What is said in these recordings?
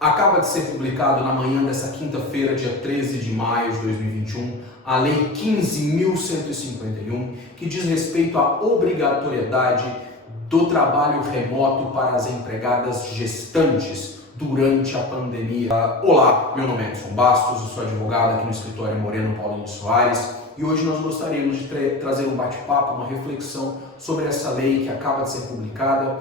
Acaba de ser publicado na manhã dessa quinta-feira, dia 13 de maio de 2021, a Lei 15.151, que diz respeito à obrigatoriedade do trabalho remoto para as empregadas gestantes durante a pandemia. Olá, meu nome é Edson Bastos, eu sou advogado aqui no escritório Moreno Paulo de Soares e hoje nós gostaríamos de trazer um bate-papo, uma reflexão sobre essa lei que acaba de ser publicada,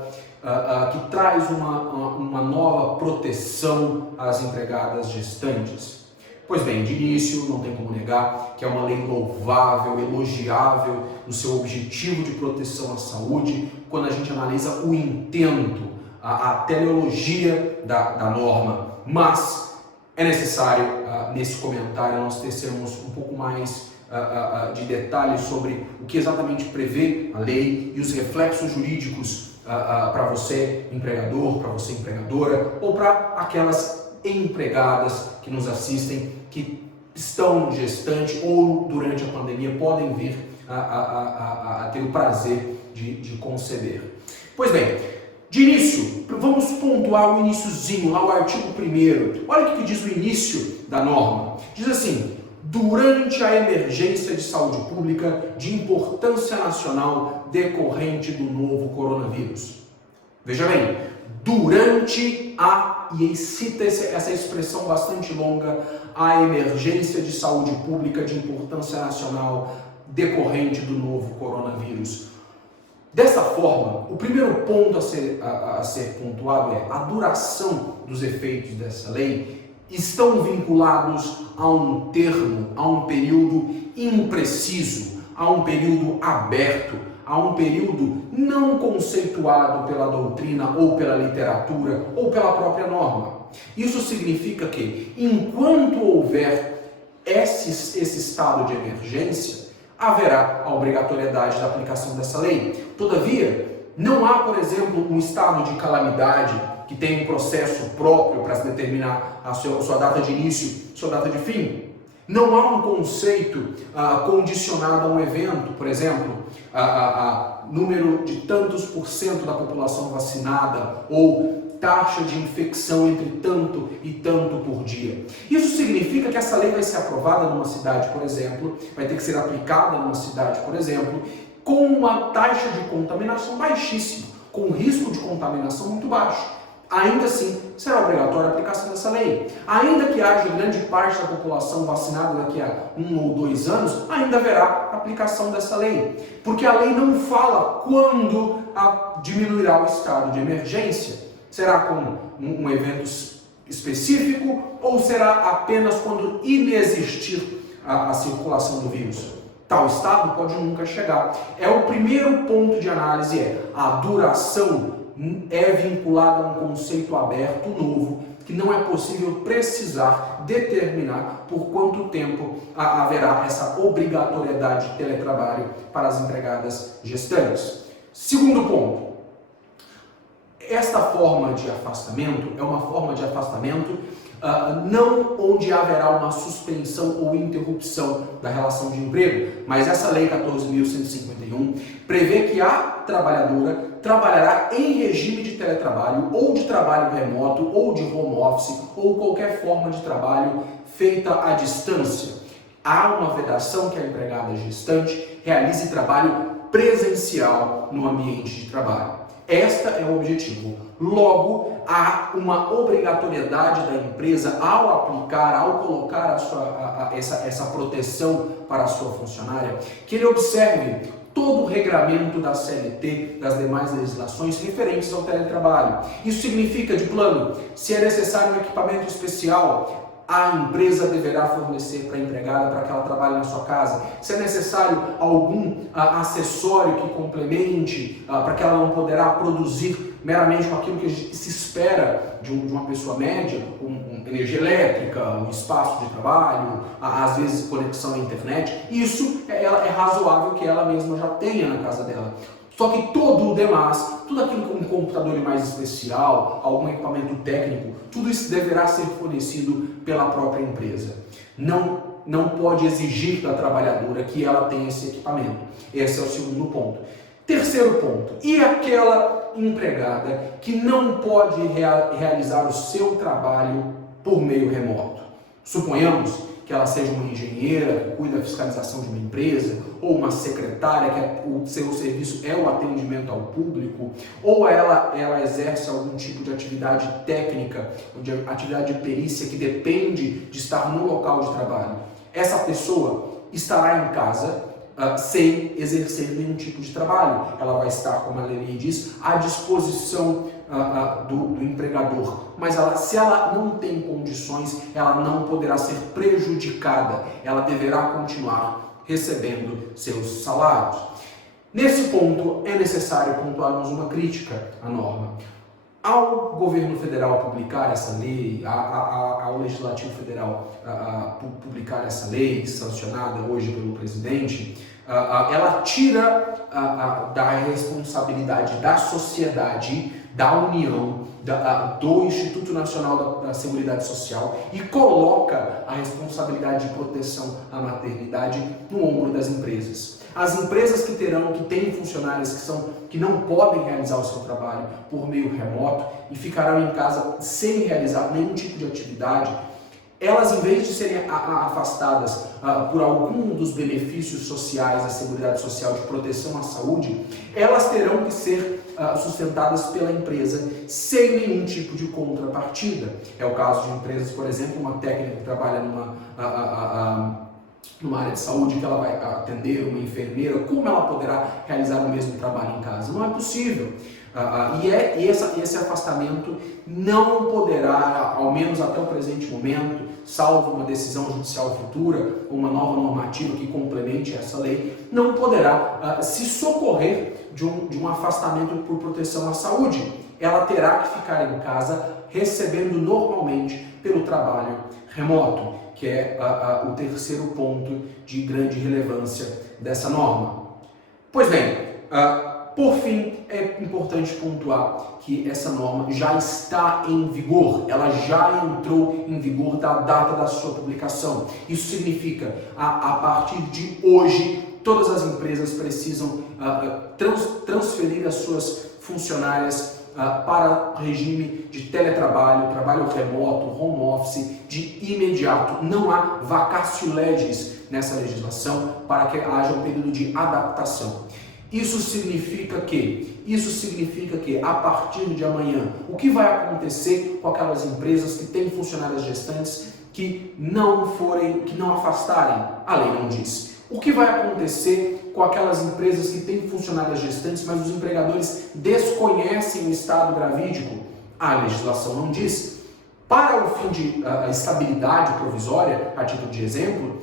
que traz uma nova proteção às empregadas gestantes. Pois bem, de início, não tem como negar que é uma lei louvável, elogiável no seu objetivo de proteção à saúde, quando a gente analisa o intento, a teleologia da norma. Mas é necessário, nesse comentário, nós tecermos um pouco mais de detalhes sobre o que exatamente prevê a lei e os reflexos jurídicos para você, empregador, para você, empregadora, ou para aquelas empregadas que nos assistem, que estão gestante ou durante a pandemia podem vir a ter o prazer de conceder. Pois bem, de início, vamos pontuar o iniciozinho, lá o artigo 1º. Olha o que diz o início da norma. Diz assim: durante a emergência de saúde pública de importância nacional decorrente do novo coronavírus. Veja bem, durante e cita essa expressão bastante longa, a emergência de saúde pública de importância nacional decorrente do novo coronavírus. Dessa forma, o primeiro ponto a ser pontuado é a duração dos efeitos dessa lei estão vinculados a um termo, a um período impreciso, a um período aberto, a um período não conceituado pela doutrina ou pela literatura ou pela própria norma. Isso significa que, enquanto houver esse estado de emergência, haverá a obrigatoriedade da aplicação dessa lei. Todavia, não há, por exemplo, um estado de calamidade que tem um processo próprio para se determinar a sua data de início, sua data de fim. Não há um conceito condicionado a um evento, por exemplo, número de tantos por cento da população vacinada ou taxa de infecção entre tanto e tanto por dia. Isso significa que essa lei vai ser aprovada numa cidade, por exemplo, vai ter que ser aplicada numa cidade, por exemplo, com uma taxa de contaminação baixíssima, com um risco de contaminação muito baixo. Ainda assim, será obrigatória a aplicação dessa lei. Ainda que haja grande parte da população vacinada daqui a 1 ou 2 anos, ainda haverá aplicação dessa lei. Porque a lei não fala quando diminuirá o estado de emergência. Será com um evento específico ou será apenas quando inexistir a circulação do vírus? Tal estado pode nunca chegar. O primeiro ponto de análise a duração é vinculada a um conceito aberto novo, que não é possível precisar determinar por quanto tempo haverá essa obrigatoriedade de teletrabalho para as empregadas gestantes. Segundo ponto, esta forma de afastamento é uma forma de afastamento não onde haverá uma suspensão ou interrupção da relação de emprego, mas essa lei 14.151 prevê que a trabalhadora trabalhará em regime de teletrabalho ou de trabalho remoto ou de home office ou qualquer forma de trabalho feita à distância. Há uma vedação que a empregada gestante realize trabalho presencial no ambiente de trabalho. Este é o objetivo. Logo, há uma obrigatoriedade da empresa ao aplicar, ao colocar essa proteção para a sua funcionária, que ele observe todo o regramento da CLT, das demais legislações referentes ao teletrabalho. Isso significa, de plano, se é necessário um equipamento especial, a empresa deverá fornecer para a empregada para que ela trabalhe na sua casa. Se é necessário algum acessório que complemente, para que ela não poderá produzir meramente com aquilo que se espera de uma pessoa média, energia elétrica, um espaço de trabalho, às vezes conexão à internet, isso é razoável que ela mesma já tenha na casa dela. Só que todo o demais, tudo aquilo como um computador mais especial, algum equipamento técnico, tudo isso deverá ser fornecido pela própria empresa. Não pode exigir da trabalhadora que ela tenha esse equipamento. Esse é o segundo ponto. Terceiro ponto, e aquela aquela empregada que não pode realizar o seu trabalho por meio remoto. Suponhamos que ela seja uma engenheira que cuida da fiscalização de uma empresa, ou uma secretária que o seu serviço é o atendimento ao público, ou ela exerce algum tipo de atividade técnica, de atividade de perícia que depende de estar no local de trabalho. Essa pessoa estará em casa sem exercer nenhum tipo de trabalho. Ela vai estar, como a lei diz, à disposição do empregador. Mas se ela não tem condições, ela não poderá ser prejudicada. Ela deverá continuar recebendo seus salários. Nesse ponto, é necessário pontuarmos uma crítica à norma. Ao governo federal publicar essa lei, ao legislativo federal publicar essa lei, sancionada hoje pelo presidente, ela tira da responsabilidade da sociedade, da União, do Instituto Nacional da Seguridade Social e coloca a responsabilidade de proteção à maternidade no ombro das empresas. As empresas que têm funcionários que não podem realizar o seu trabalho por meio remoto e ficarão em casa sem realizar nenhum tipo de atividade, elas, em vez de serem afastadas por algum dos benefícios sociais da Seguridade Social de proteção à saúde, elas terão que ser sustentadas pela empresa sem nenhum tipo de contrapartida. É o caso de empresas, por exemplo, uma técnica que trabalha numa área de saúde, que ela vai atender uma enfermeira, como ela poderá realizar o mesmo trabalho em casa? Não é possível. Esse afastamento não poderá, ao menos até o presente momento, salvo uma decisão judicial futura, uma nova normativa que complemente essa lei, não poderá se socorrer de um afastamento por proteção à saúde. Ela terá que ficar em casa recebendo normalmente pelo trabalho remoto, que é o terceiro ponto de grande relevância dessa norma. Pois bem, por fim, é importante pontuar que essa norma já está em vigor, ela já entrou em vigor da data da sua publicação. Isso significa, a partir de hoje, todas as empresas precisam transferir as suas funcionárias para regime de teletrabalho, trabalho remoto, home office, de imediato. Não há vacatio legis nessa legislação para que haja um período de adaptação. Isso significa que a partir de amanhã, o que vai acontecer com aquelas empresas que têm funcionárias gestantes que não afastarem? A lei não diz. O que vai acontecer com aquelas empresas que têm funcionárias gestantes, mas os empregadores desconhecem o estado gravídico? A legislação não diz. Para o fim de estabilidade provisória, a título de exemplo,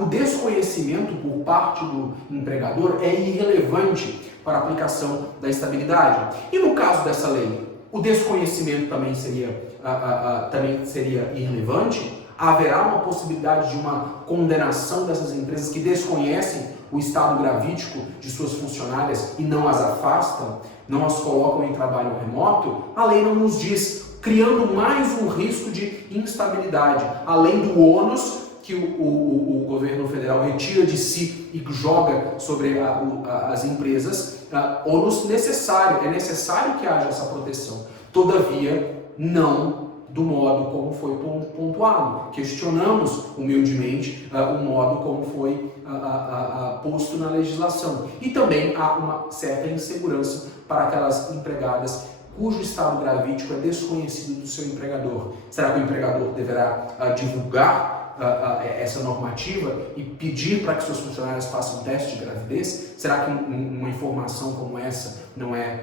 o desconhecimento por parte do empregador é irrelevante para a aplicação da estabilidade. E no caso dessa lei, o desconhecimento também seria irrelevante? Haverá uma possibilidade de uma condenação dessas empresas que desconhecem o estado gravídico de suas funcionárias e não as afastam, não as colocam em trabalho remoto? A lei não nos diz, criando mais um risco de instabilidade, além do ônus que o governo federal retira de si e joga sobre as empresas, ônus necessário, é necessário que haja essa proteção. Todavia, não do modo como foi pontuado. Questionamos humildemente o modo como foi posto na legislação. E também há uma certa insegurança para aquelas empregadas cujo estado gravídico é desconhecido do seu empregador. Será que o empregador deverá divulgar essa normativa e pedir para que seus funcionários façam teste de gravidez? Será que uma informação como essa não é,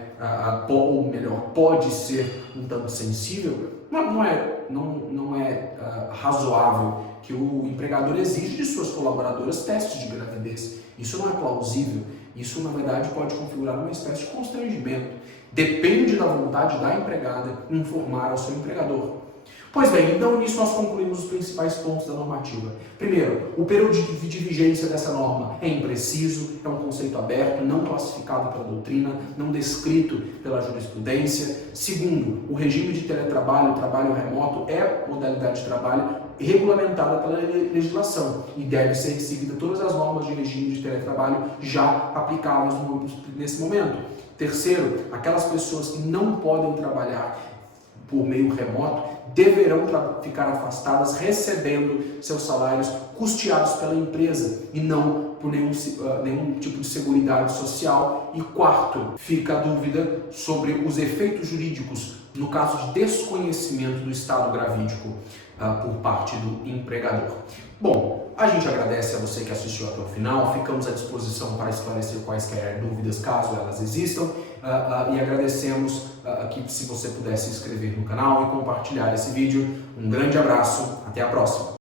ou melhor, pode ser um tanto sensível? Não é razoável que o empregador exija de suas colaboradoras testes de gravidez. Isso não é plausível. Isso, na verdade, pode configurar uma espécie de constrangimento. Depende da vontade da empregada informar ao seu empregador. Pois bem, então nisso nós concluímos os principais pontos da normativa. Primeiro, o período de vigência dessa norma é impreciso, é um conceito aberto, não classificado pela doutrina, não descrito pela jurisprudência. Segundo, o regime de teletrabalho, trabalho remoto, é modalidade de trabalho regulamentada pela legislação e deve ser seguida todas as normas de regime de teletrabalho já aplicáveis nesse momento. Terceiro, aquelas pessoas que não podem trabalhar por meio remoto deverão ficar afastadas recebendo seus salários custeados pela empresa e não por nenhum tipo de seguridade social. E quarto, fica a dúvida sobre os efeitos jurídicos no caso de desconhecimento do estado gravídico por parte do empregador. Bom, a gente agradece a você que assistiu até o final, ficamos à disposição para esclarecer quaisquer dúvidas, caso elas existam, e agradecemos que se você pudesse se inscrever no canal e compartilhar esse vídeo. Um grande abraço, até a próxima!